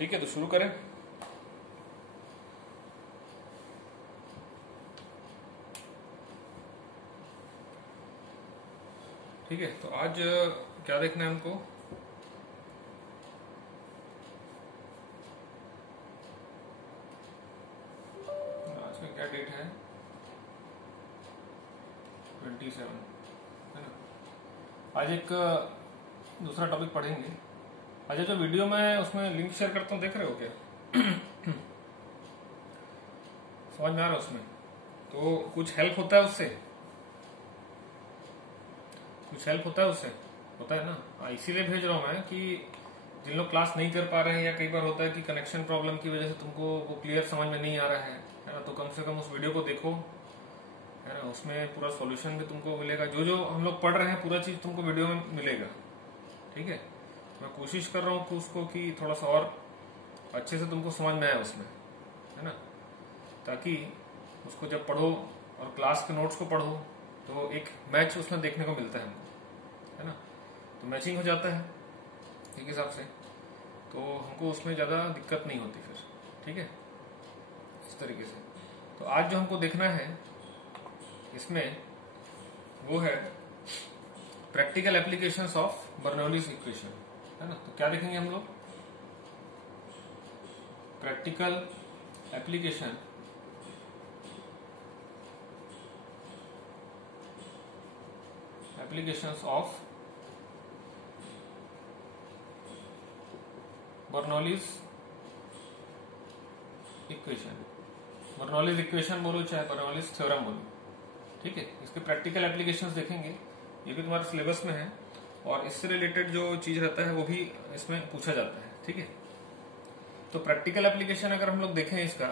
ठीक है, तो शुरू करें। ठीक है, तो आज क्या देखना है हमको? आज का क्या डेट है? 27 है ना। आज एक दूसरा टॉपिक पढ़ेंगे। अच्छा, जो वीडियो में उसमें लिंक शेयर करता हूँ, देख रहे हो क्या? समझ में आ रहा है उसमें? तो कुछ हेल्प होता है उससे? कुछ हेल्प होता है उससे? होता है ना। इसीलिए भेज रहा हूँ मैं कि जिन लोग क्लास नहीं कर पा रहे हैं या कई बार होता है कि कनेक्शन प्रॉब्लम की वजह से तुमको वो क्लियर समझ में नहीं आ रहा है ना, तो कम से कम उस वीडियो को देखो, है ना। उसमें पूरा सॉल्यूशन भी तुमको मिलेगा। जो जो हम लोग पढ़ रहे हैं पूरा चीज तुमको वीडियो में मिलेगा। ठीक है, मैं कोशिश कर रहा हूँ कि उसको कि थोड़ा सा और अच्छे से तुमको समझ में आए उसमें, है ना, ताकि उसको जब पढ़ो और क्लास के नोट्स को पढ़ो तो एक मैच उसमें देखने को मिलता है हमको, है ना। तो मैचिंग हो जाता है एक हिसाब से, तो हमको उसमें ज़्यादा दिक्कत नहीं होती फिर। ठीक है, इस तरीके से। तो आज जो हमको देखना है इसमें वो है practical applications of Bernoulli's equation, है ना। तो क्या देखेंगे हम लोग? Practical application applications of Bernoulli's equation. Bernoulli's equation बोलो चाहे बर्नौलीज थ्योरम बोलो, ठीक है। इसके प्रैक्टिकल एप्लीकेशंस देखेंगे, ये भी तुम्हारे सिलेबस में है और इससे रिलेटेड जो चीज रहता है वो भी इसमें पूछा जाता है। ठीक है, तो प्रैक्टिकल एप्लीकेशन अगर हम लोग देखें इसका,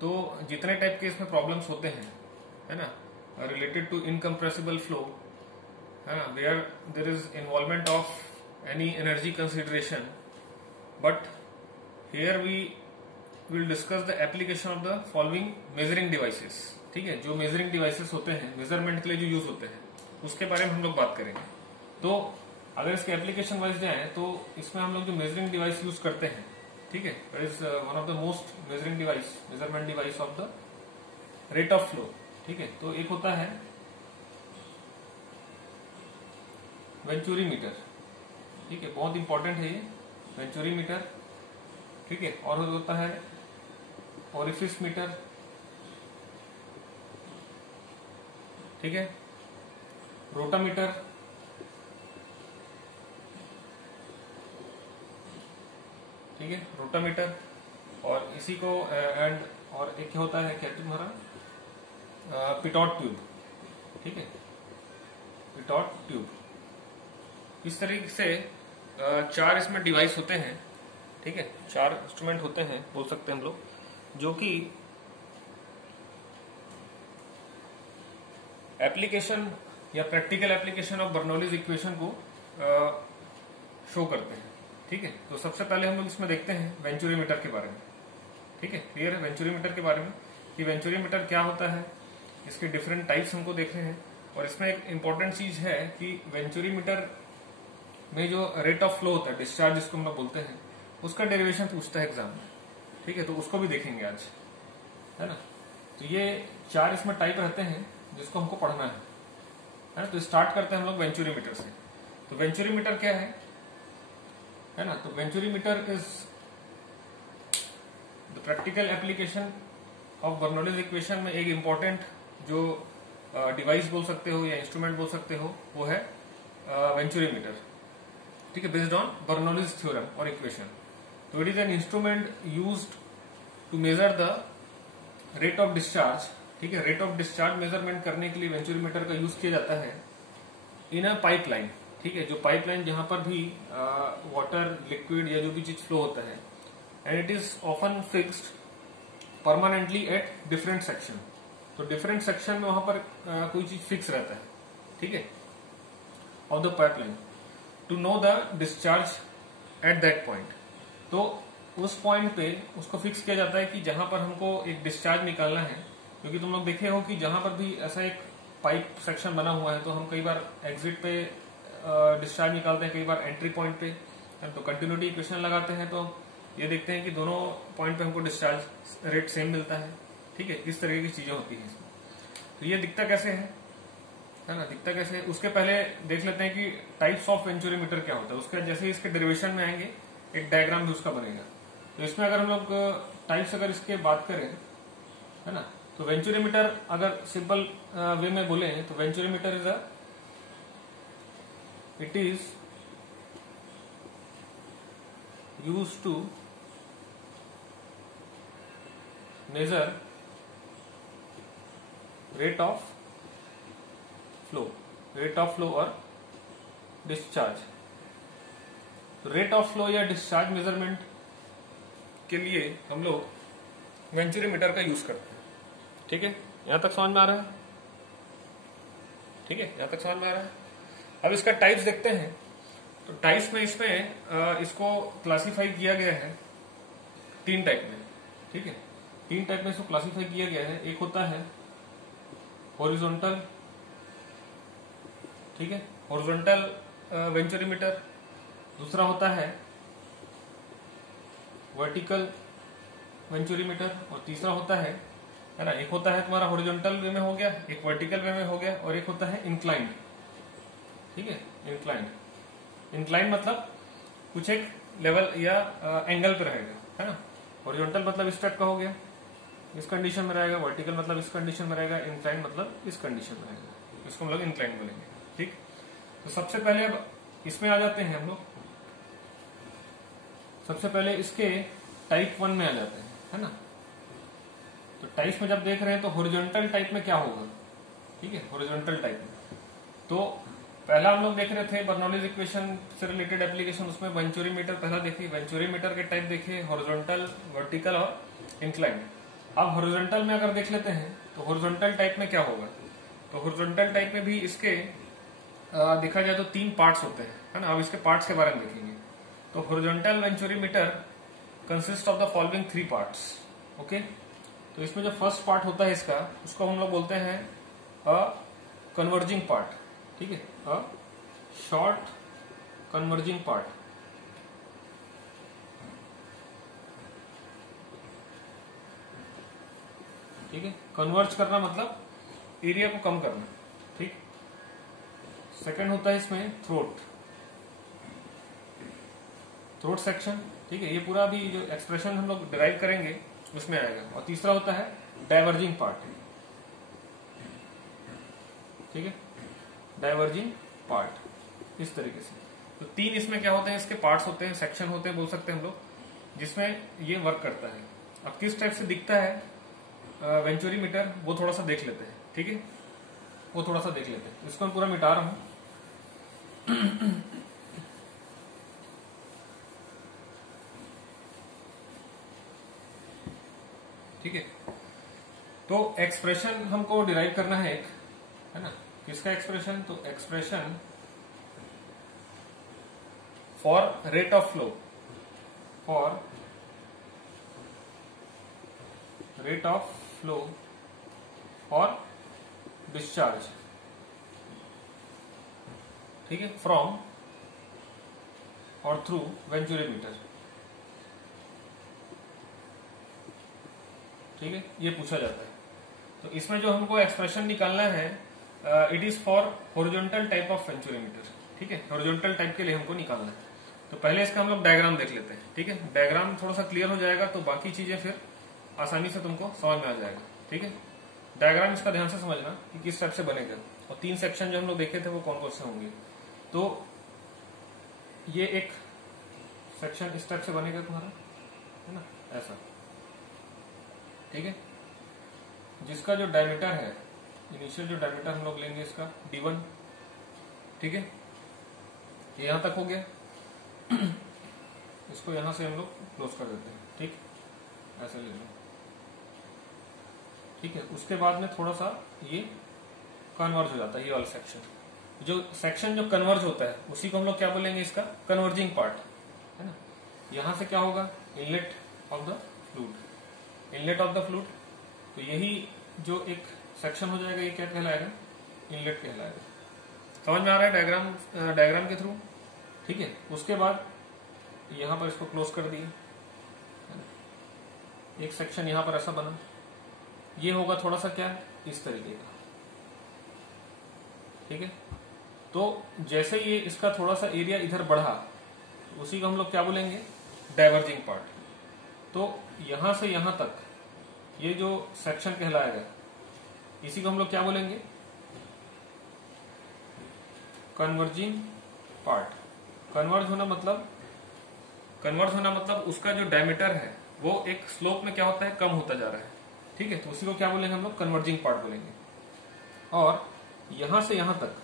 तो जितने टाइप के इसमें प्रॉब्लम्स होते हैं, है ना, रिलेटेड टू इनकम्प्रेसिबल फ्लो, है ना, where there is involvement of any energy consideration, but here we will discuss the application of the following measuring devices. ठीक है, जो मेजरिंग डिवाइसेस होते हैं मेजरमेंट के लिए जो यूज होते हैं उसके बारे में हम लोग बात करेंगे। तो अगर इसके एप्लीकेशन वाइज जाए तो इसमें हम लोग जो मेजरिंग डिवाइस यूज करते हैं, ठीक है, that is one of the most measuring device, measurement device of the rate of flow. ठीक है, तो एक होता है वेंचुरी मीटर। ठीक है, बहुत इंपॉर्टेंट है ये वेंचुरी मीटर। ठीक है, और होता है ओरिफिस मीटर। ठीक है, रोटामीटर। ठीक है, रोटामीटर। और इसी को एंड और एक होता है क्या तुम्हारा पिटॉट ट्यूब। ठीक है, पिटॉट ट्यूब। इस तरीके से चार इसमें डिवाइस होते हैं। ठीक है, चार इंस्ट्रूमेंट होते हैं बोल सकते हैं हम लोग, जो कि एप्लीकेशन या practical application of Bernoulli's equation को शो करते हैं। ठीक है, तो सबसे पहले हम लोग इसमें देखते हैं वेंचुरी मीटर के बारे में। ठीक है, क्लियर है वेंचुरी मीटर के बारे में कि वेंचुरी मीटर क्या होता है, इसके डिफरेंट टाइप्स हमको देखने हैं। और इसमें एक इंपॉर्टेंट चीज है कि वेंचुरी मीटर में जो रेट ऑफ फ्लो होता है, डिस्चार्ज जिसको हम लोग बोलते हैं, उसका डेरिवेशन पूछता है एग्जाम में। ठीक है, तो उसको भी देखेंगे आज, है ना। तो ये चार इसमें टाइप रहते हैं जिसको हमको पढ़ना है ना। तो स्टार्ट करते हैं हम लोग वेंचुरी मीटर से। तो वेंचुरी मीटर क्या है ना। तो venturi meter is the practical application of Bernoulli's equation में एक इंपॉर्टेंट जो डिवाइस बोल सकते हो या इंस्ट्रूमेंट बोल सकते हो, वो है वेंचुरी मीटर। ठीक है, बेस्ड ऑन बर्नौलीज थ्योरम और इक्वेशन। तो it is an instrument used to measure the rate of discharge. ठीक है, रेट ऑफ डिस्चार्ज मेजरमेंट करने के लिए वेंचुरी मीटर का यूज किया जाता है इन अ पाइपलाइन। ठीक है, जो पाइपलाइन जहां पर भी वाटर, लिक्विड या जो भी चीज फ्लो होता है, and it is often fixed permanently at different section. तो डिफरेंट सेक्शन में वहां पर कोई चीज फिक्स रहता है, ठीक है, of the pipeline, to know the discharge at that point. तो उस पॉइंट पे उसको फिक्स किया जाता है कि जहां पर हमको एक डिस्चार्ज निकालना है। क्योंकि तुम लोग देखे हो कि जहां पर भी ऐसा एक पाइप सेक्शन बना हुआ है तो हम कई बार एग्जिट पे डिस्चार्ज निकालते हैं, कई बार एंट्री पॉइंट पे। तो कंटिन्यूटी इक्वेशन लगाते हैं तो ये देखते हैं कि दोनों पॉइंट पे हमको डिस्चार्ज रेट सेम मिलता है। ठीक है, इस तरह की चीजें होती है इसमें। तो ये दिखता कैसे है ना, दिखता कैसे है उसके पहले देख लेते हैं कि टाइप्स ऑफ वेंचुरीमीटर क्या होता है। उसके जैसे ही इसके डेरिवेशन में आएंगे एक डायग्राम भी उसका बनेगा। तो इसमें अगर हम लोग टाइप्स अगर इसके बात करें, है ना, तो वेंचुरीमीटर अगर सिंपल वे में बोले तो venturimeter it is used to measure rate of flow और डिस्चार्ज। रेट ऑफ फ्लो या डिस्चार्ज मेजरमेंट के लिए हम लोग वेंचुरीमीटर का यूज करते हैं। ठीक है, यहां तक समझ में आ रहा है? ठीक है, यहां तक समझ में आ रहा है। अब इसका टाइप्स देखते हैं। तो टाइप्स में इसमें इसको क्लासिफाई किया गया है 3 टाइप में। ठीक है, 3 टाइप में इसको क्लासिफाई किया गया है। एक होता है हॉरिजॉन्टल, ठीक है, हॉरिजॉन्टल वेंचुरीमीटर। दूसरा होता है वर्टिकल वेंचुरीमीटर और तीसरा होता है ना, एक होता है तुम्हारा हॉरिजॉन्टल वे में हो गया, एक वर्टिकल वे में हो गया और एक होता है इंक्लाइंड। ठीक है, इंक्लाइंड मतलब कुछ एक लेवल या एंगल पे रहेगा, है ना। हॉरिजॉन्टल मतलब इस टाइप का हो गया, इस कंडीशन में रहेगा। वर्टिकल मतलब इस कंडीशन में रहेगा। इंक्लाइंड मतलब इस कंडीशन में रहेगा। इसको हम लोग इंक्लाइंड बोलेंगे। ठीक, तो सबसे पहले अब इसमें आ जाते हैं हम लोग। सबसे पहले इसके टाइप 1 में आ जाते हैं, है ना। तो टाइप में जब देख रहे हैं तो हॉरिजॉन्टल टाइप में क्या होगा। ठीक है, हॉरिजॉन्टल टाइप में तो पहला हम लोग देख रहे थे बर्नौलीज इक्वेशन से रिलेटेड एप्लीकेशन, उसमें वेंचुरीमीटर पहला देखिए। वेंचुरीमीटर के टाइप देखिए, हॉरिजॉन्टल, वर्टिकल और इंक्लाइंड। अब हॉरिजॉन्टल में अगर देख लेते हैं तो हॉरिजॉन्टल टाइप में क्या होगा। तो हॉरिजॉन्टल टाइप में भी इसके देखा जाए तो 3 पार्ट्स होते हैं, है ना। अब इसके पार्ट्स के बारे में देखेंगे। तो horizontal venturimeter consist of the following 3 parts. Okay, तो इसमें जो फर्स्ट पार्ट होता है इसका, उसको हम लोग बोलते हैं अ कन्वर्जिंग पार्ट। ठीक है, अ शॉर्ट कन्वर्जिंग पार्ट। ठीक है, कन्वर्ज करना मतलब एरिया को कम करना। ठीक, सेकंड होता है इसमें थ्रोट सेक्शन। ठीक है, ये पूरा भी जो एक्सप्रेशन हम लोग डिराइव करेंगे उसमें आएगा। और तीसरा होता है डाइवर्जिंग पार्ट। ठीक है, डाइवर्जिंग पार्ट इस तरीके से। तो 3 इसमें क्या होते हैं, इसके पार्ट्स होते हैं, सेक्शन होते हैं बोल सकते हैं हम लोग, जिसमें ये वर्क करता है। अब किस टाइप से दिखता है वेंचुरीमीटर वो थोड़ा सा देख लेते हैं। ठीक है, वो थोड़ा सा देख लेते हैं। इसको मैं पूरा मिटा रहा हूं। ठीक है, तो एक्सप्रेशन हमको डिराइव करना है एक, है ना। किसका एक्सप्रेशन, तो expression for rate of flow, for rate of flow और डिस्चार्ज। ठीक है, फ्रॉम और थ्रू वेंचुरीमीटर। ठीक है, ये पूछा जाता है। तो इसमें जो हमको एक्सप्रेशन निकालना है, it is for horizontal type of venturimeter. ठीक है, हॉरिजॉन्टल टाइप के लिए हमको निकालना है। तो पहले इसका हम लोग डायग्राम देख लेते हैं। ठीक है, डायग्राम थोड़ा सा क्लियर हो जाएगा तो बाकी चीजें फिर आसानी से तुमको समझ में आ जाएगा। ठीक है, डायग्राम इसका ध्यान से समझना कि किस टाइप से बनेगा। और 3 सेक्शन जो हम लोग देखे थे वो कौन कौन से होंगे। तो ये एक सेक्शन इस टाइप से बनेगा तुम्हारा, है ना, ऐसा। ठीक है, जिसका जो डायमीटर है, इनिशियल जो डायमीटर हम लोग लेंगे इसका D1। ठीक है, ये यहां तक हो गया। इसको यहां से हम लोग क्लोज कर देते हैं। ठीक, ऐसे ले लो। ठीक है, उसके बाद में थोड़ा सा ये कन्वर्ज हो जाता है, ये वाला सेक्शन। जो सेक्शन जो कन्वर्ज होता है उसी को हम लोग क्या बोलेंगे, इसका कन्वर्जिंग पार्ट, है ना। यहां से क्या होगा, inlet of the fluid, inlet of the fluid. तो यही जो एक सेक्शन हो जाएगा, ये क्या कहलाएगा, इनलेट कहलाएगा। समझ में आ रहा है डायग्राम के थ्रू। ठीक है, उसके बाद यहां पर इसको क्लोज कर दिए। एक सेक्शन यहां पर ऐसा बना, ये होगा थोड़ा सा क्या इस तरीके का, ठीक है। तो जैसे ये इसका थोड़ा सा एरिया इधर बढ़ा, उसी को हम लोग क्या बोलेंगे, डाइवर्जिंग पार्ट। तो यहां से यहां तक ये जो सेक्शन कहलाएगा, इसी को हम लोग क्या बोलेंगे, कन्वर्जिंग पार्ट। कन्वर्ज होना मतलब उसका जो डायमीटर है वो एक स्लोप में क्या होता है, कम होता जा रहा है, ठीक है। तो उसी को क्या बोलेंगे हम लोग, कन्वर्जिंग पार्ट बोलेंगे। और यहां से यहां तक,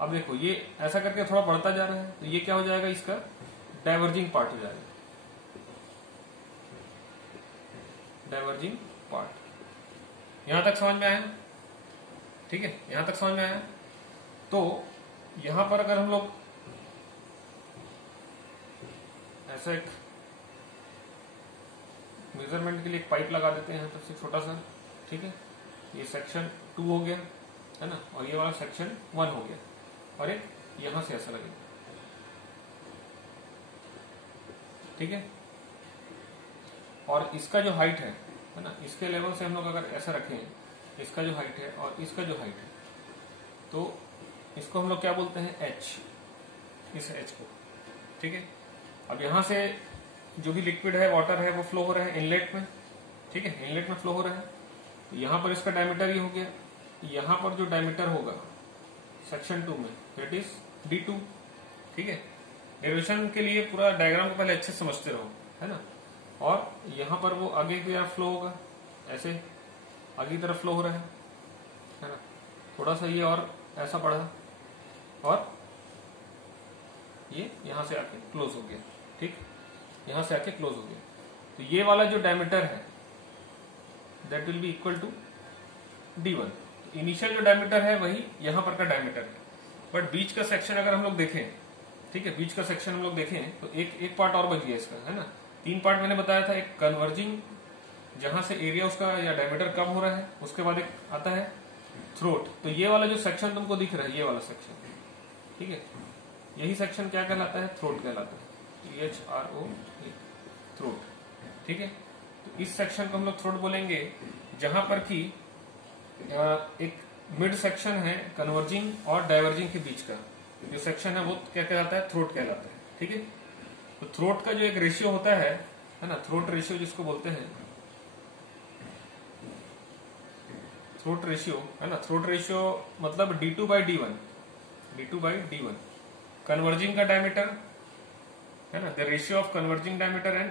अब देखो ये ऐसा करके थोड़ा बढ़ता जा रहा है, तो ये क्या हो जाएगा, इसका डाइवर्जिंग पार्ट हो जाएगा, डाइवर्जिंग पार्ट। यहां तक समझ में आया, ठीक है, यहां तक समझ में आया। तो यहां पर अगर हम लोग ऐसा एक मेजरमेंट के लिए एक पाइप लगा देते हैं यहां पर से छोटा सा, ठीक है, ये सेक्शन 2 हो गया है ना, और ये वाला सेक्शन 1 हो गया, और एक यहां से ऐसा लगेगा, ठीक है। और इसका जो हाइट है ना, इसके लेवल से हम लोग अगर ऐसा रखें, इसका जो हाइट है और इसका जो हाइट है, तो इसको हम लोग क्या बोलते हैं, एच, इस एच को, ठीक है। अब यहां से जो भी लिक्विड है, वाटर है, वो फ्लो हो रहा है इनलेट में, ठीक है, इनलेट में फ्लो हो रहा है। तो यहां पर इसका डायमीटर ये हो गया, यहां पर जो डायमीटर होगा सेक्शन 2 में, दैट इज D2, ठीक है। डेरिवेशन के लिए पूरा डायग्राम को पहले अच्छे से समझते रहो, है ना। और यहां पर वो आगे की तरफ फ्लो होगा, ऐसे आगे की तरफ फ्लो हो रहा है ना। थोड़ा सा ये और ऐसा बढ़ा, और ये यहां से आके क्लोज हो गया, ठीक, यहां से आके क्लोज हो गया। तो ये वाला जो डायमीटर है that will be equal to D1। Initial जो डायमीटर है वही यहां पर का डायमीटर है, बट बीच का सेक्शन अगर हम लोग देखें, ठीक है, बीच का सेक्शन हम लोग देखें, तो एक पार्ट और बच गया इसका, है ना। 3 पार्ट मैंने बताया था, एक कन्वर्जिंग, जहां से एरिया उसका या डायमीटर कम हो रहा है, उसके बाद एक आता है थ्रोट। तो ये वाला जो सेक्शन तुमको दिख रहा है, ये वाला सेक्शन, ठीक है, यही सेक्शन क्या कहलाता है, थ्रोट कहलाता है, THRO, थ्रोट, ठीक है। तो इस सेक्शन को हम लोग थ्रोट बोलेंगे, जहां पर कि एक मिड सेक्शन है कन्वर्जिंग और डाइवर्जिंग के बीच का जो सेक्शन है, वो क्या कहलाता है, थ्रोट कहलाता है, ठीक है। तो थ्रोट का जो एक रेशियो होता है ना, थ्रोट रेशियो जिसको बोलते हैं, थ्रोट रेशियो है ना, थ्रोट रेशियो मतलब D2/D1, D2/D1, कन्वर्जिंग का डायमीटर है ना, the ratio of converging diameter and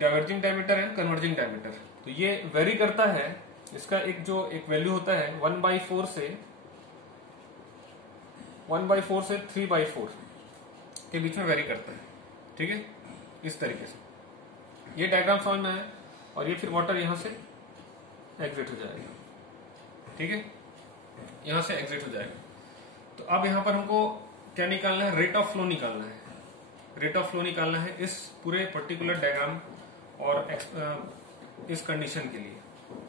diverging diameter and converging diameter. तो ये वेरी करता है, इसका एक वैल्यू होता है 1/4 से 3/4 के बीच में वेरी करता है, ठीक है, इस तरीके से। ये डायग्राम समझ में है, और ये फिर वाटर यहां से एग्जिट हो जाएगा, ठीक है, यहां से एग्जिट हो जाएगा। तो अब यहां पर हमको क्या निकालना है, रेट ऑफ फ्लो निकालना है, रेट ऑफ फ्लो निकालना है इस पूरे पर्टिकुलर डायग्राम और इस कंडीशन के लिए।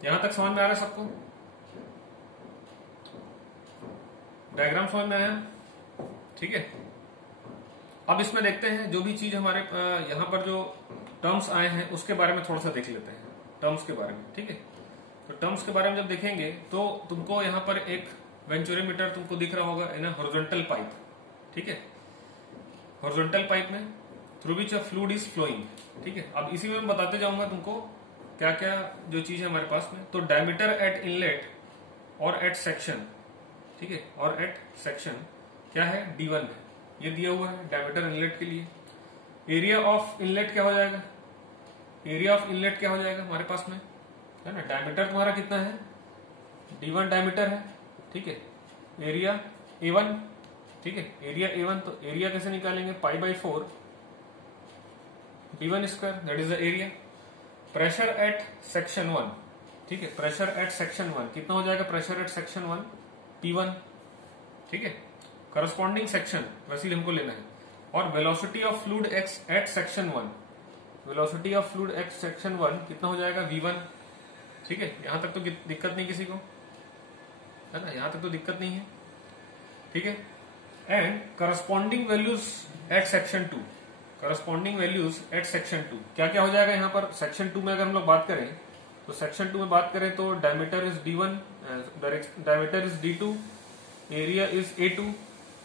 यहां तक समझ में आ रहा है सबको, डायग्राम समझ में आया, ठीक है। अब इसमें देखते हैं जो भी चीज हमारे यहां पर जो टर्म्स आए हैं उसके बारे में थोड़ा सा देख लेते हैं, टर्म्स के बारे में, ठीक है। तो टर्म्स के बारे में जब देखेंगे तो तुमको यहां पर एक वेंचुरीमीटर तुमको दिख रहा होगा इन हॉरिजॉन्टल पाइप, ठीक है, हॉरिजॉन्टल पाइप में through which a fluid is flowing, ठीक है। अब इसी में मैं बताते जाऊंगा तुमको क्या क्या जो चीज है हमारे पास में। तो डायमीटर एट इनलेट और एट सेक्शन, ठीक है, और एट सेक्शन क्या है, D1 है, ये दिया हुआ है डायमीटर इनलेट के लिए। एरिया ऑफ इनलेट क्या हो जाएगा, एरिया ऑफ इनलेट क्या हो जाएगा हमारे पास में, है ना। डायमीटर तुम्हारा कितना है, D1 डायमीटर है, ठीक है, एरिया A1, ठीक है, एरिया A1। तो एरिया कैसे निकालेंगे, π/4 D1 square, that is the area. Pressure at section 1, ठीक है, प्रेशर एट सेक्शन 1 कितना हो जाएगा, प्रेशर एट सेक्शन 1 P1, ठीक है। करस्पॉन्डिंग सेक्शन वैसे हमको लेना है। और velocity of fluid x at section 1, velocity of fluid x section 1 कितना हो जाएगा, V1, ठीक है। यहां तक तो दिक्कत नहीं किसी को, है ना, यहां तक तो दिक्कत नहीं है, ठीक है। And corresponding values at section 2, corresponding values at section 2। क्या क्या हो जाएगा यहाँ पर सेक्शन 2 में अगर हम लोग बात करें तो सेक्शन 2 में बात करें तो diameter is D1, diameter is D2, area is A2।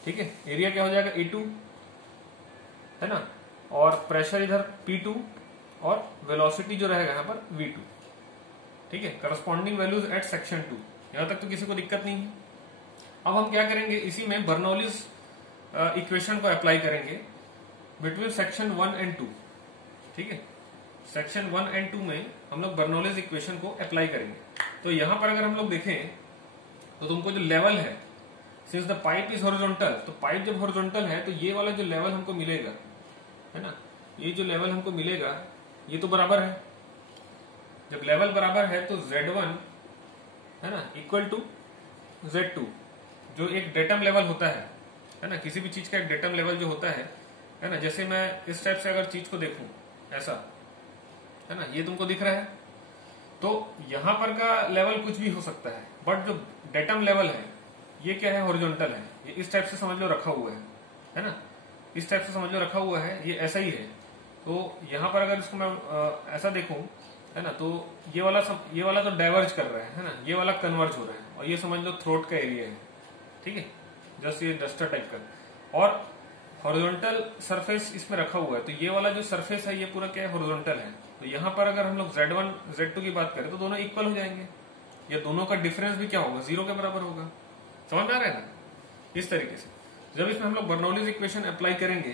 ठीक है, एरिया क्या हो जाएगा A2 है ना, और प्रेशर इधर P2 और वेलोसिटी जो रहेगा यहाँ पर V2। ठीक है, करस्पॉन्डिंग वैल्यूज एट सेक्शन 2। यहां तक तो किसी को दिक्कत नहीं है। अब हम क्या करेंगे, इसी में बर्नौलीज इक्वेशन को अप्लाई करेंगे बिटवीन सेक्शन 1 एंड 2। ठीक है, सेक्शन 1 एंड 2 में हम लोग बर्नौलीज इक्वेशन को अप्लाई करेंगे। तो यहां पर अगर हम लोग देखें तो तुमको जो लेवल है, since the pipe is horizontal, तो पाइप जब हॉरिजॉन्टल है तो ये वाला जो लेवल हमको मिलेगा है ना, ये जो लेवल हमको मिलेगा ये तो बराबर है। जब लेवल बराबर है तो Z1 है ना इक्वल टू Z2, जो एक डेटम लेवल होता है ना, किसी भी चीज का एक डेटम लेवल जो होता है ना, जैसे मैं इस टाइप से अगर चीज को देखूं ऐसा है ना, ये तुमको दिख रहा है, तो यहां पर का लेवल कुछ भी हो सकता है, बट जो डेटम लेवल है ये क्या है, हॉरिजॉन्टल है। ये इस टाइप से समझ लो रखा हुआ है ना, इस टाइप से समझ लो रखा हुआ है, ये ऐसा ही है। तो यहां पर अगर इसको मैं ऐसा देखूं है ना, तो ये वाला तो डाइवर्ज कर रहा है ना, ये वाला कन्वर्ज हो रहा है, और ये समझ लो थ्रोट का एरिया है। ठीक है, जस्ट ये डस्टर टाइप का, और हॉरिजॉन्टल सरफेस इसमें रखा हुआ है, तो ये वाला जो सरफेस है ये पूरा क्या है, हॉरिजॉन्टल है। तो यहाँ पर अगर हम लोग Z1 Z2 की बात करें तो दोनों इक्वल हो जाएंगे, या दोनों का डिफरेंस भी क्या होगा, 0 के बराबर होगा। समझ में आ रहा है ना, इस तरीके से जब इसमें हम लोग बर्नौलीज इक्वेशन अप्लाई करेंगे।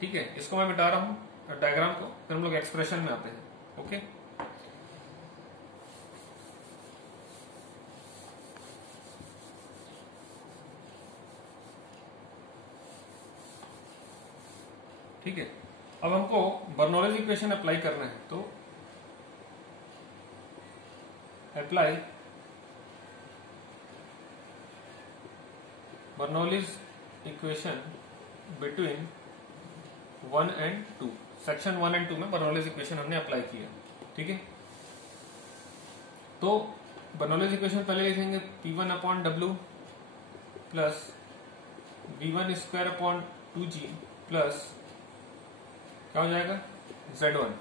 ठीक है, इसको मैं मिटा रहा हूं डायग्राम को, फिर हम लोग एक्सप्रेशन में आते हैं। ओके, ठीक है, अब हमको बर्नौलीज इक्वेशन अप्लाई करना है, तो apply Bernoulli's equation between 1 and 2। Section 1 and 2 में बर्नौलीज इक्वेशन हमने अप्लाई किया। ठीक है, तो बर्नौलीज इक्वेशन पहले लिखेंगे P1 upon W plus V1 square upon 2G plus क्या हो जाएगा Z1।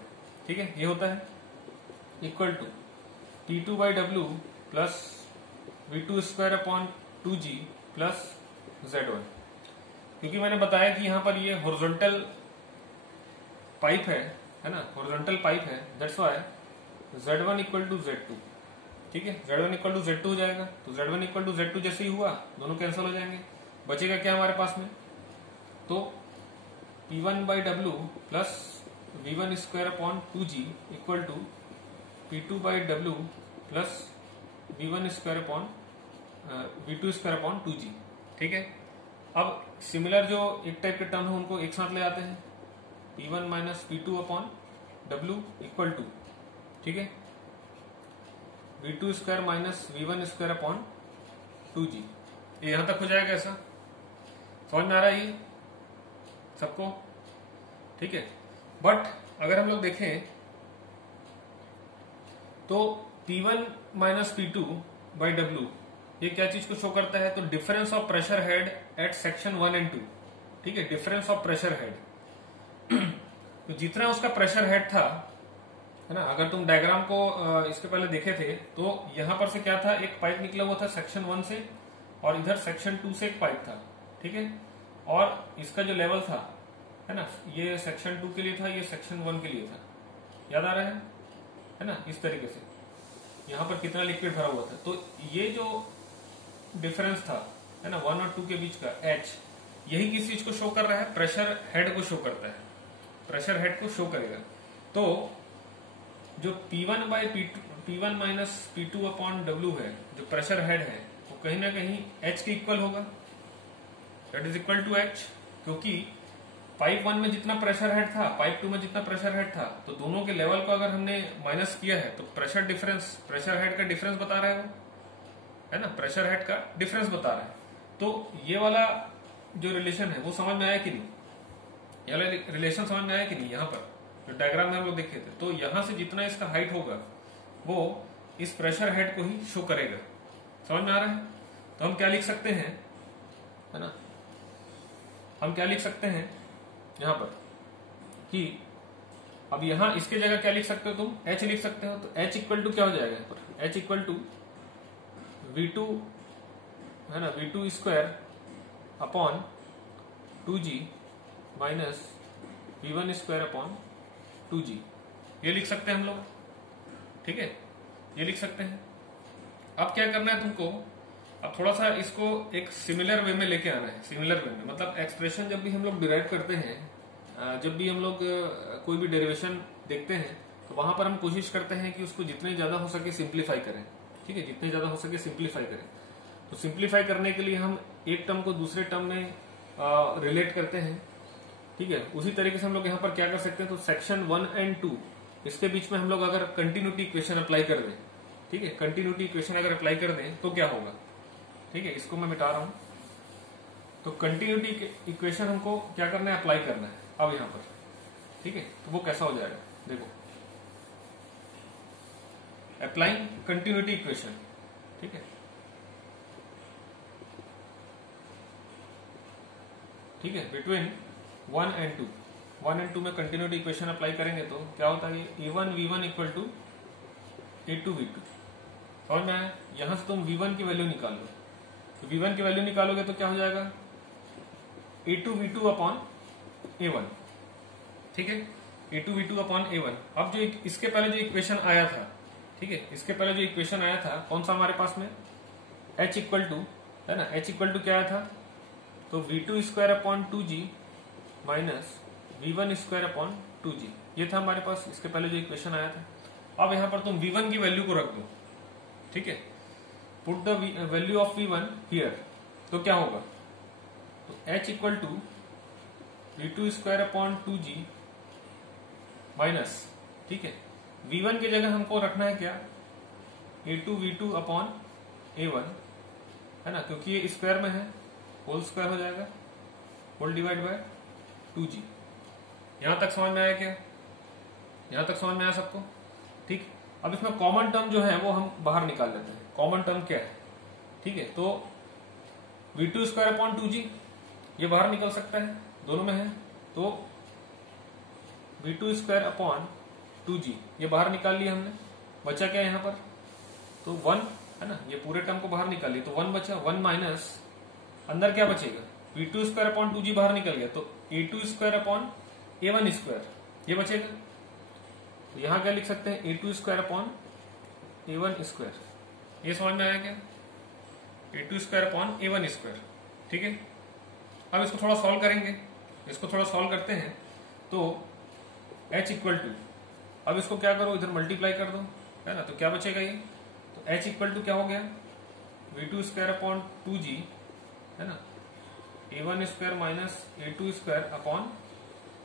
ठीक है, ये होता है equal to P2 by W plus V2 square upon 2G plus Z1। क्योंकि मैंने बताया कि यहां पर ये हॉरिजॉन्टल पाइप है ना, हॉरिजॉन्टल पाइप है, that's why Z1 equal to Z2। ठीक है, Z1 इक्वल टू Z2 हो जाएगा, तो Z1 इक्वल टू Z2 जैसे ही हुआ दोनों कैंसिल हो जाएंगे, बचेगा क्या हमारे पास में, तो P1 by W plus V1 square upon 2G equal to P2 by W plus V1 square upon V2 square upon 2G। ठीक है, अब सिमिलर जो एक टाइप के टर्म है उनको एक साथ ले आते हैं, P1 minus P2 upon W equal to, ठीक है, V2 square minus V1 square upon 2G। ये यहां तक हो जाएगा, ऐसा समझ में आ रहा है ये सबको। ठीक है, बट अगर हम लोग देखें तो P1 minus P2 by W ये क्या चीज को शो करता है, तो difference of pressure head at section 1 and 2। ठीक है, डिफरेंस ऑफ प्रेशर हेड तो जितना उसका प्रेशर हेड था है ना, अगर तुम डायग्राम को इसके पहले देखे थे तो यहां पर से क्या था, एक पाइप निकला हुआ था सेक्शन 1 से, और इधर सेक्शन 2 से एक पाइप था। ठीक है, और इसका जो लेवल था है ना, ये सेक्शन 2 के लिए था, ये सेक्शन 1 के लिए था, याद आ रहा है ना, इस तरीके से यहां पर कितना लिक्विड भरा हुआ था। तो ये जो डिफरेंस था है ना 1 और 2 के बीच का H, यही किस चीज को शो कर रहा है, प्रेशर हेड को शो करता है, प्रेशर हेड को शो करेगा। तो जो P1 by P1 minus P2 upon W है, जो प्रेशर हेड है, वो कहीं ना कहीं H के इक्वल होगा, that is equal to H, क्योंकि पाइप 1 में जितना प्रेशर हेड था, पाइप 2 में जितना प्रेशर हेड था, तो दोनों के लेवल को अगर हमने माइनस किया है तो प्रेशर डिफरेंस, प्रेशर हेड का डिफरेंस बता रहा है वो, है ना, प्रेशर हेड का डिफरेंस बता रहा है। तो ये वाला जो रिलेशन है वो समझ में आया कि नहीं, ये वाला रिलेशन समझ में आया कि नहीं, यहाँ पर जो डायग्राम में हम लोग देखे थे, तो यहां से जितना इसका हाइट होगा वो इस प्रेशर हेड को ही शो करेगा। समझ में आ रहा है, तो हम क्या लिख सकते हैं, है ना, हम क्या लिख सकते हैं यहाँ पर, कि अब यहां इसके जगह क्या लिख सकते हो तुम, h लिख सकते हो। तो h इक्वल टू क्या हो जाएगा यहाँ पर, h इक्वल टू v2 है ना, v2 square upon 2g minus v1 square upon 2g, ये लिख सकते हैं हम लोग, ठीक है, ये लिख सकते हैं। अब क्या करना है तुमको, अब थोड़ा सा इसको एक सिमिलर वे में लेके आना है। सिमिलर वे में मतलब एक्सप्रेशन जब भी हम लोग डिराइव करते हैं, जब भी हम लोग कोई भी डेरिवेशन देखते हैं, तो वहां पर हम कोशिश करते हैं कि उसको जितने ज्यादा हो सके सिंप्लीफाई करें, ठीक है, जितने ज्यादा हो सके सिंप्लीफाई करें। तो सिंप्लीफाई करने के लिए हम एक टर्म को दूसरे टर्म में रिलेट करते हैं, ठीक है। उसी तरीके से हम लोग यहाँ पर क्या कर सकते हैं, तो सेक्शन 1 एंड 2 इसके बीच में हम लोग अगर कंटिन्यूटी इक्वेशन अप्लाई कर दें, ठीक है, कंटिन्यूटी इक्वेशन अगर अप्लाई कर दें तो क्या होगा, ठीक है, इसको मैं मिटा रहा हूं। तो कंटिन्यूटी इक्वेशन हमको क्या करना है, अप्लाई करना है अब यहां पर, ठीक है। तो वो कैसा हो जाएगा, देखो, अप्लाइंग कंटिन्यूटी इक्वेशन, ठीक है, ठीक है, बिटवीन 1 एंड 2, 1 एंड 2 में कंटिन्यूटी इक्वेशन अप्लाई करेंगे तो क्या होता है, a1 v1 equal to a2 v2, समझ में आया। यहां से तुम v1 की वैल्यू निकाल लो, तो v1 की वैल्यू निकालोगे तो क्या हो जाएगा, a2 v2 अपॉन a1, ठीक है, a2 v2 अपॉन a1। अब जो इसके पहले जो इक्वेशन आया था, ठीक है, इसके पहले जो इक्वेशन आया था कौन सा हमारे पास में, h इक्वल टू, है ना, h इक्वल टू क्या आया था, तो v2 square upon 2g minus v1 square upon 2g, ये था हमारे पास इसके पहले जो इक्वेशन आया था। अब यहां पर तुम v1 की वैल्यू को रख दो, ठीक है, put the value of v1 here, तो क्या होगा, तो h equal to v2 square upon 2g minus, ठीक है, v1 की जगह हमको रखना है क्या, a2 v2 अपॉन a1, है ना, क्योंकि ये स्क्वायर में है, होल स्क्वायर हो जाएगा, होल डिवाइड बाय 2g। यहां तक समझ में आया क्या, यहां तक समझ में आया सबको, ठीक। अब इसमें कॉमन टर्म जो है वो हम बाहर निकाल लेते हैं, कॉमन टर्म क्या है, ठीक है, तो v2 स्क्वायर अपॉन 2g ये बाहर निकल सकता है, दोनों में है, तो v2 स्क्वायर अपॉन 2g ये बाहर निकाल लिया हमने, बचा क्या यहाँ पर, तो 1, है ना, ये पूरे टर्म को बाहर निकाल लिया, तो 1 बचा, 1 माइनस अंदर क्या बचेगा, v2 स्क्वायर अपॉन 2g बाहर निकल गया, तो a2 square upon a1 square ये बचेगा। तो यहां क्या लिख सकते हैं, a2 square upon a1 square, ये समझ में आया क्या, a2 square upon a1 square, ठीक है। अब इसको थोड़ा सॉल्व करेंगे, इसको थोड़ा सॉल्व करते हैं, तो h इक्वल टू, अब इसको क्या करो, इधर मल्टीप्लाई कर दो, है ना, तो क्या बचेगा ये, तो h इक्वल टू क्या हो गया, v2 स्क्वायर अपॉन 2g, है ना, a1 square minus a2 square upon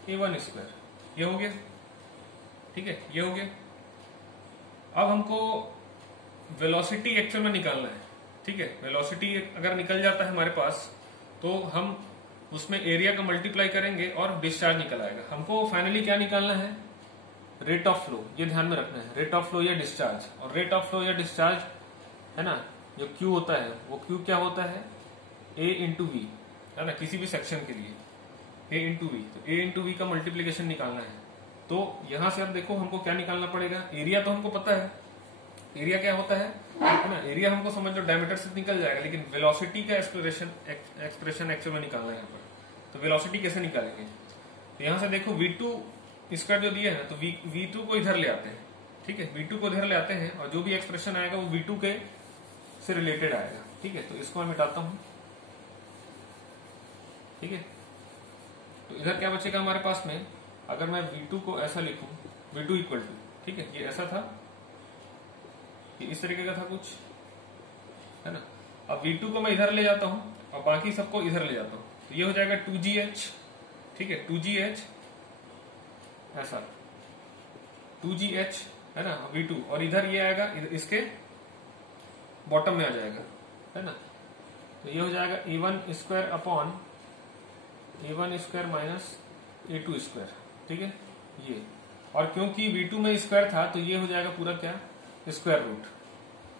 a1 square, ये हो गया, ठीक है, ये हो गया। अब हमको वेलोसिटी एक्चुअल में निकालना है, ठीक है, वेलोसिटी अगर निकल जाता है हमारे पास तो हम उसमें एरिया का मल्टीप्लाई करेंगे और डिस्चार्ज निकल आएगा। हमको फाइनली क्या निकालना है, रेट ऑफ फ्लो, ये ध्यान में रखना है, रेट ऑफ फ्लो या डिस्चार्ज। और रेट ऑफ फ्लो या डिस्चार्ज, है ना, जो Q होता है वो Q क्या होता है, A इंटू वी, है ना, किसी भी सेक्शन के लिए A इंटू वी, तो A इंटू वी का मल्टीप्लीकेशन निकालना है। तो यहां से अब देखो हमको क्या निकालना पड़ेगा, एरिया तो हमको पता है, एरिया क्या होता है ना, एरिया हमको समझ लो डायमीटर से निकल जाएगा, लेकिन वेलोसिटी का एक्सप्रेशन एक्चुअल में निकालना है यहाँ पर। तो वेलोसिटी कैसे निकालेंगे, तो यहां से देखो v2 स्क्वायर जो दिया है ना, तो v2 को इधर ले आते हैं, ठीक है, v2 को इधर ले आते हैं और जो भी एक्सप्रेशन आएगा वो v2 के से रिलेटेड आएगा, ठीक है। तो इसको मैं मिटाता हूं, ठीक है, तो इधर क्या बचेगा हमारे पास में, अगर मैं v2 को ऐसा लिखूं, v2 इक्वल टू, ठीक है, ये ऐसा था, ये इस तरीके का था कुछ, है ना। अब v2 को मैं इधर ले जाता हूं और बाकी सबको इधर ले जाता हूं, तो ये हो जाएगा 2gh, ठीक है, 2gh ऐसा 2gh, है ना, v2, और इधर ये आएगा, इसके बॉटम में आ जाएगा, है ना। तो ये हो जाएगा a1 square upon a1 square minus a2 square, ठीक है, ये, और क्योंकि v2 में स्क्वायर था तो ये हो जाएगा पूरा क्या, स्क्वायर रूट।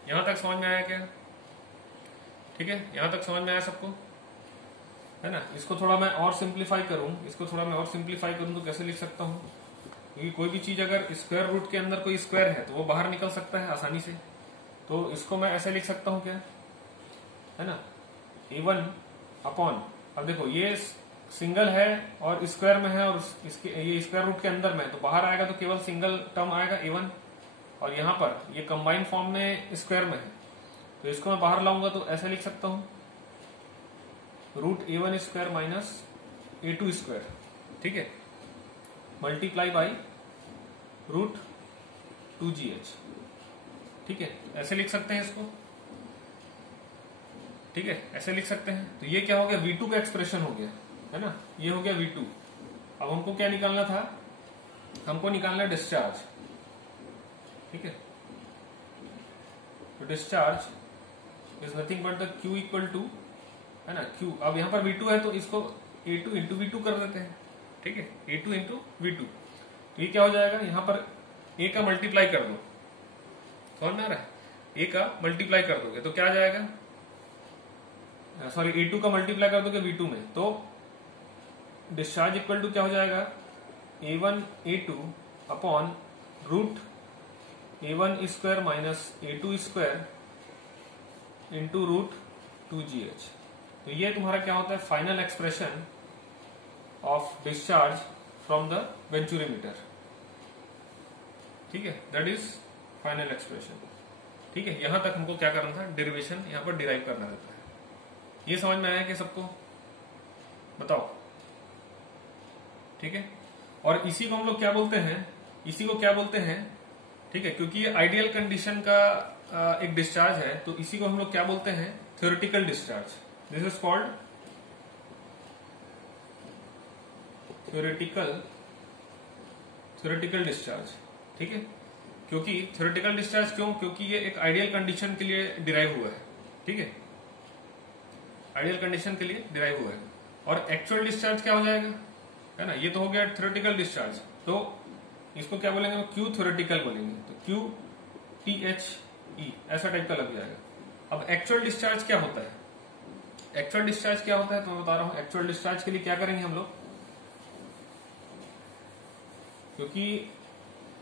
यहां तक समझ में आया क्या, ठीक है, यहां तक समझ में आया सबको, है ना। इसको थोड़ा मैं और सिंप्लीफाई करूं, तो कैसे लिख सकता हूं, क्योंकि कोई भी चीज अगर स्क्वायर रूट के अंदर कोई स्क्वायर है तो वो बाहर निकल सकता है आसानी से। तो इसको मैं ऐसे लिख सकता हूं क्या, है ना, A1 अपॉन, अब देखो ये सिंगल है और स्क्वायर में है और इसके ये स्क्वायर रूट के अंदर में, तो बाहर आएगा तो केवल सिंगल टर्म आएगा A1, और यहां पर ये कंबाइन फॉर्म में स्क्वायर में है, तो इसको मैं बाहर लाऊंगा तो ऐसे लिख सकता हूं root A1 square minus A2 square, ठीक है, मल्टीप्लाई बाई रूट 2GH, ठीक है, ऐसे लिख सकते हैं इसको, ठीक है, ऐसे लिख सकते हैं। तो ये क्या हो गया, V2 का एक्सप्रेशन हो गया, है ना, ये हो गया V2। अब हमको क्या निकालना था, हमको निकालना डिस्चार्ज, ठीक है, तो discharge is nothing but the Q equal to, है ना, Q, अब यहां पर V2 है तो इसको A2 इंटू V2 कर देते हैं, ठीक है, A2 इंटू V2, तो ये क्या हो जाएगा, यहां पर A का मल्टीप्लाई कर दो, समझ में आ रहा है, A का मल्टीप्लाई कर दोगे तो क्या आ जाएगा, सॉरी A2 का मल्टीप्लाई कर दोगे V2 में, तो डिस्चार्ज इक्वल टू क्या हो जाएगा, A1 A2 upon root A1 square minus A2 square into root 2GH। तो ये तुम्हारा क्या होता है, final expression of discharge from the venturimeter, ठीक है, दैट इज फाइनल एक्सप्रेशन, ठीक है। यहां तक हमको क्या करना था, डेरिवेशन यहां पर डिराइव करना रहता है। ये समझ में आया कि सबको, बताओ, ठीक है। और इसी को हम लोग क्या बोलते हैं, ठीक है, क्योंकि ये आइडियल कंडीशन का एक डिस्चार्ज है, तो इसी को हम लोग क्या बोलते हैं, theoretical discharge. This is called theoretical discharge, ठीक है। क्योंकि थ्योरेटिकल डिस्चार्ज क्योंकि ये एक आइडियल कंडीशन के लिए डिराइव हुआ है, ठीक है, आइडियल कंडीशन के लिए डिराइव हुआ है। और एक्चुअल डिस्चार्ज क्या हो जाएगा, है ना, ये तो हो गया थ्योरेटिकल डिस्चार्ज, तो इसको क्या बोलेंगे, क्यू थ्योरेटिकल बोलेंगे, तो QTHE ऐसा टाइप का लग जाएगा। अब एक्चुअल डिस्चार्ज क्या होता है, तो मैं बता रहा हूं, एक्चुअल डिस्चार्ज के लिए क्या करेंगे हम लोग, क्योंकि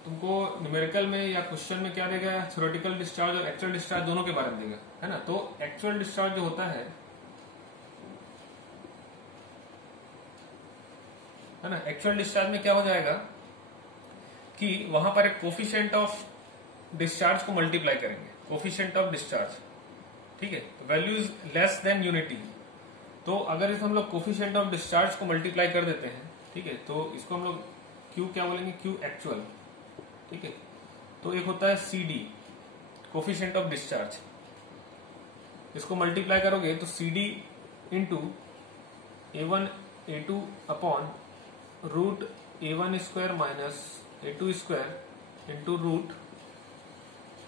तुमको न्यूमेरिकल में या क्वेश्चन में क्या देगा, थ्योरेटिकल डिस्चार्ज और एक्चुअल डिस्चार्ज दोनों के बारे में देगा, है ना। तो एक्चुअल डिस्चार्ज जो होता है ना, एक्चुअल डिस्चार्ज में क्या हो जाएगा कि वहां पर एक कोफिशिएंट ऑफ डिस्चार्ज को मल्टीप्लाई करेंगे, कोफिशिएंट ऑफ डिस्चार्ज, ठीक है, value is less than unity. तो अगर इस हम लोग कोफिशिएंट ऑफ डिस्चार्ज को मल्टीप्लाई कर देते हैं, ठीक है, तो इसको हम लोग Q क्या बोलेंगे, Q एक्चुअल, ठीक है। तो एक होता है CD कोफिशिएंट ऑफ डिस्चार्ज, इसको मल्टीप्लाई करोगे तो CD into A1 A2 upon root A1 square minus A2 square into root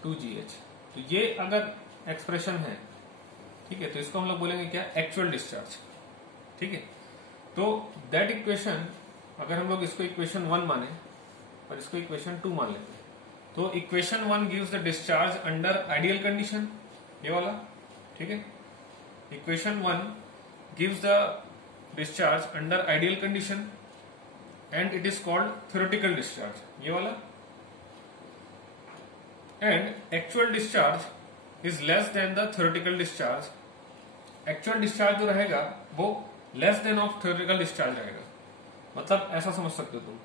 2GH। तो ये अगर एक्सप्रेशन है, ठीक है, तो इसको हम लोग बोलेंगे क्या, एक्चुअल डिस्चार्ज, ठीक है। तो दैट इक्वेशन, अगर हम लोग इसको इक्वेशन 1 माने और इसको इक्वेशन 2 मान लेते हैं, तो equation 1 gives the discharge under ideal condition, ये वाला, ठीक है, equation 1 gives the discharge under ideal condition and it is called theoretical discharge, ये वाला, and actual discharge is less than the theoretical discharge. Actual discharge जो रहेगा वो less than of theoretical discharge रहेगा, मतलब ऐसा समझ सकते हो तुम,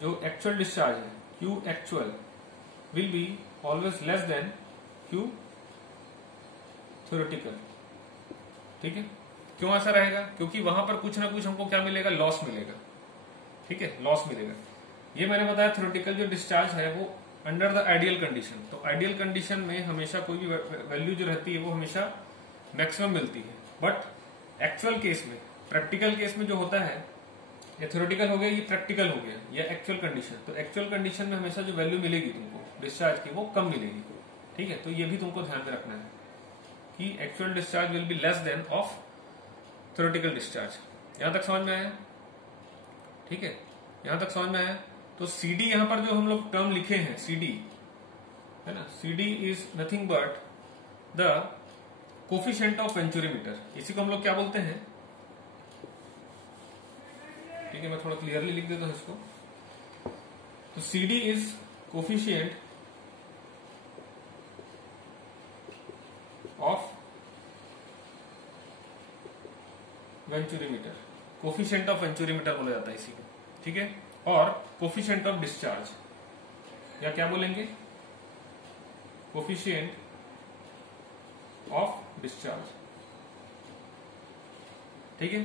जो एक्चुअल डिस्चार्ज है Q actual will be always less than Q theoretical, ठीक है। क्यों ऐसा रहेगा, क्योंकि वहां पर कुछ ना कुछ हमको क्या मिलेगा, लॉस मिलेगा, ठीक है, लॉस मिलेगा। ये मैंने बताया थ्योरेटिकल जो डिस्चार्ज है वो अंडर द आइडियल कंडीशन, तो आइडियल कंडीशन में हमेशा कोई भी वैल्यू जो रहती है वो हमेशा मैक्सिमम मिलती है। बट एक्चुअल केस में, प्रैक्टिकल केस में जो होता है, ये थ्योरेटिकल हो गया, ये प्रैक्टिकल हो गया, या एक्चुअल कंडीशन, तो एक्चुअल कंडीशन में हमेशा जो वैल्यू मिलेगी तुमको डिस्चार्ज की वो कम मिलेगी, ठीक है। तो ये भी तुमको ध्यान में रखना है कि actual discharge will be less than of theoretical discharge. यहां तक समझ में आया, ठीक है, यहां तक समझ में आया। तो CD यहां पर जो हम लोग टर्म लिखे हैं CD, है ना, CD is nothing but the coefficient of venturimeter, इसी को हम लोग क्या बोलते हैं, ठीक है, मैं थोड़ा क्लियरली लिख देता हूं इसको। तो CD is coefficient of venturimeter, coefficient of venturimeter बोला जाता है इसी को, ठीक है। और कोफिशिएंट ऑफ डिस्चार्ज, या क्या बोलेंगे, कोफिशिएंट ऑफ डिस्चार्ज, ठीक है।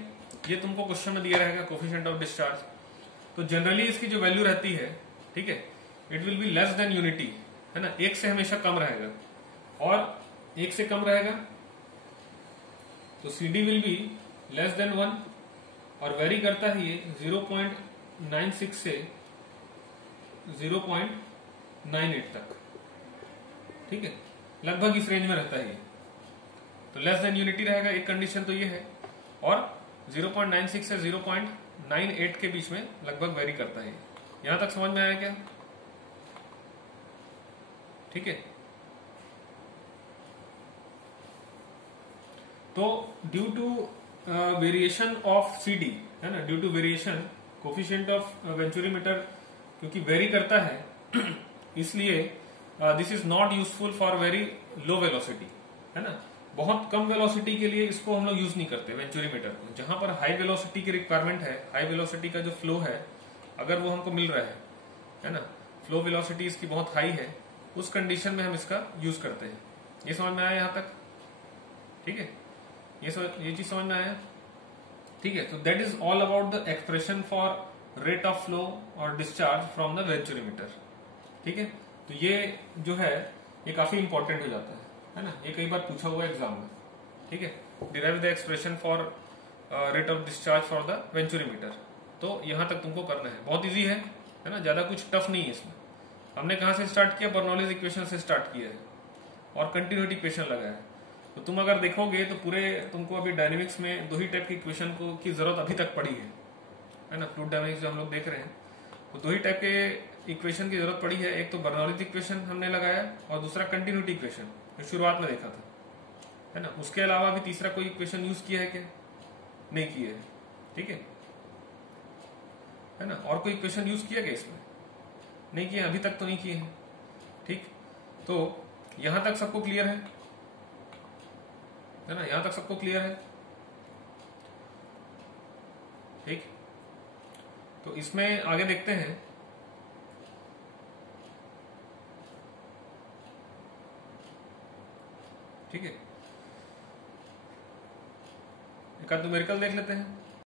ये तुमको क्वेश्चन में दिया रहेगा कोफिशिएंट ऑफ डिस्चार्ज। तो जनरली इसकी जो वैल्यू रहती है, ठीक है, it will be less than unity, है ना, 1 से हमेशा कम रहेगा, और 1 से कम रहेगा तो CD will be less than 1, और वेरी करता है ये 0.96 से 0.98 तक, ठीक है, लगभग इस रेंज में रहता है ये। तो लेस देन यूनिटी रहेगा, एक कंडीशन तो ये है, और 0.96 से 0.98 के बीच में लगभग वेरी करता है। यहां तक समझ में आया क्या? ठीक है। तो due to variation of CD, है ना, due to variation coefficient of venturimeter क्योंकि वेरी करता है इसलिए this is not useful for very low velocity, है ना। बहुत कम वेलोसिटी के लिए इसको हम लोग यूज नहीं करते वेंचुरीमीटर को। जहां पर हाई वेलोसिटी की रिक्वायरमेंट है, हाई वेलोसिटी का जो फ्लो है अगर वो हमको मिल रहा है ना, फ्लो वेलोसिटी इसकी बहुत हाई है, उस कंडीशन में हम इसका यूज करते हैं। ये समझ में आया यहां तक? ठीक है, ये चीज समझ में आया? ठीक है। तो that is all about the expression for rate of flow और डिस्चार्ज फ्रॉम द वेंचुरीमीटर। ठीक है, तो ये जो है ये काफी इंपॉर्टेंट हो जाता है ना, ये कई बार पूछा हुआ है एग्जाम में। ठीक है, derive the expression for rate of discharge for the venturimeter. तो यहां तक तुमको करना है, बहुत इजी है ना, ज्यादा कुछ टफ नहीं है इसमें। हमने कहां से स्टार्ट किया? बर्नौलीज इक्वेशन से स्टार्ट किया है और कंटिन्यूटी इक्वेशन लगाया है। तो तुम अगर देखोगे तो पूरे तुमको अभी डायनेमिक्स में 2 ही टाइप की इक्वेशन को की जरूरत अभी तक पड़ी है ना। फ्लूइड डायनेमिक्स जो हम लोग देख रहे हैं तो 2 ही टाइप के इक्वेशन की जरूरत पड़ी है। एक तो बर्नौलीज इक्वेशन हमने लगाया और दूसरा कंटिन्यूटी इक्वेशन जो शुरुआत में देखा था, है ना। उसके अलावा भी तीसरा कोई इक्वेशन यूज किया है क्या? नहीं किया है। ठीक है ना। और कोई इक्वेशन यूज किया क्या इसमें? नहीं किया, अभी तक तो नहीं किए हैं। ठीक, तो यहां तक सबको क्लियर है ना, यहां तक सबको क्लियर है? ठीक, तो इसमें आगे देखते हैं। ठीक है, एक आध न्यूमेरिकल देख लेते हैं।